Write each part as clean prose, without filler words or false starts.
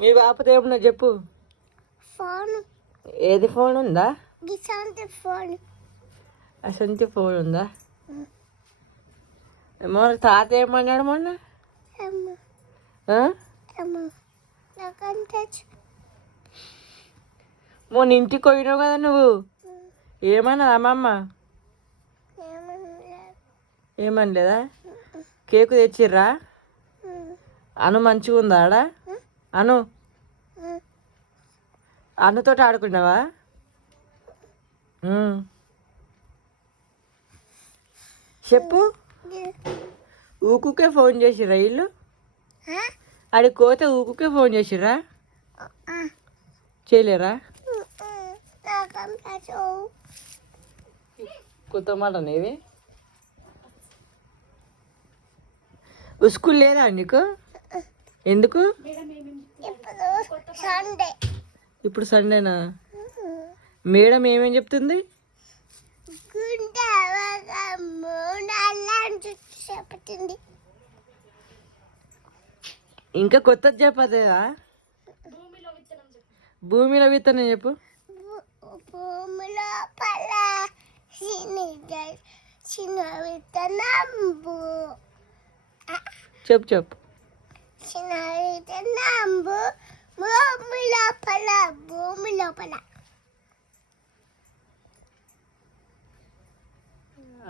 మీ బాపతో ఏమన్నా చెప్పు. ఫోన్ ఏది ఫోన్ ఉందా? ఫోన్ అసంటి ఫోన్ ఉందా? మొన్న తాత ఏమన్నాడు మొన్న? మొన్న ఇంటికి పోయినావు కదా నువ్వు, ఏమన్నా అమ్మమ్మ? ఏమనలేదా? కేకు తెచ్చిర్రా? అను మంచిగా ఉందా ఆడ? అనుతో ఆడుకున్నావా? చెప్పు. ఊకుకే ఫోన్ చేసిర్రా వీళ్ళు? ఆడికి పోతే ఊకుకే ఫోన్ చేసిర్రా? చేయలేరా? కొత్త మాట అనేవి. స్కూల్ లేదా నీకు? ఎందుకు? ఇప్పుడు సండేనా? మేడం ఏమేం చెప్తుంది? ఇంకా కొత్తది చెప్పదా? భూమిలో విత్తనం చెప్పు. భూమిలో చిన్న విత్తనం. చెప్పు. చిన్న విత్తనం భూమి లోపల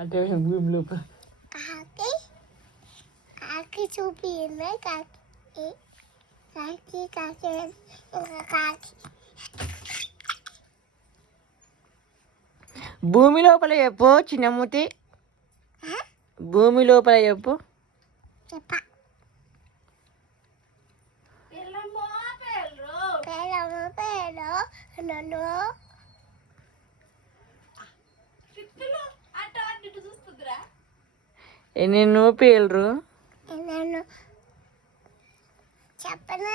అంటే భూమి లోపల కాకి చూపించింది. కాకి భూమి లోపల చెప్పు. చిన్నమూతి భూమి లోపల చెప్పు. ఎన్నెన్నో పేర్లు చెప్పను.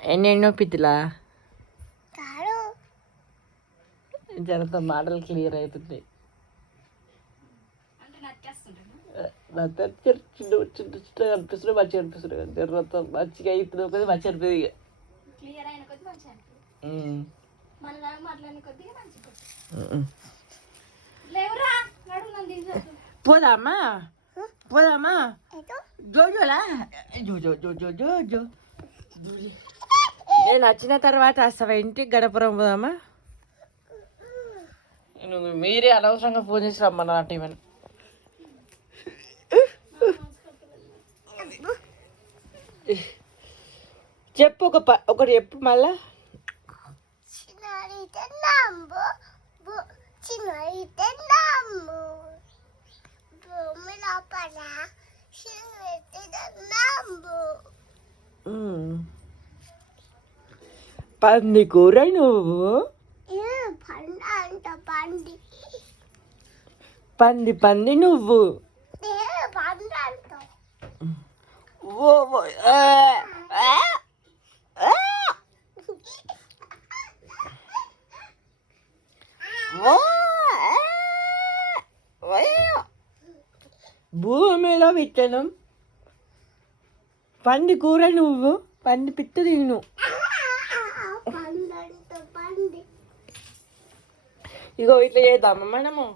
ఎన్నెన్నో పిత్తులా? కాదు, జరంత మాటలు క్లియర్ అవుతుంది. చిన్న అనిపిస్తుంది, మంచిగా అనిపిస్తుంది. జరంత మంచిగా అవుతుంది ఒకటి మంచిగా అనిపిస్తుంది. ఇక పోదామా? జోజోలా? జో నేను వచ్చిన తర్వాత వస్తావా ఇంటికి? గణపురం పోదామా? నువ్వు మీరే అనవసరంగా ఫోన్ చేసి రమ్మన్నా టీమని. చెప్పు ఒకటి చెప్పు మళ్ళా. పంది కూర నువ్వు. పంది నువ్వు. భూమిలో విత్తనం. పంది కూర నువ్వు. పంది పిత్త తిను. ఇగో ఇట్లా చేద్దామా మనము?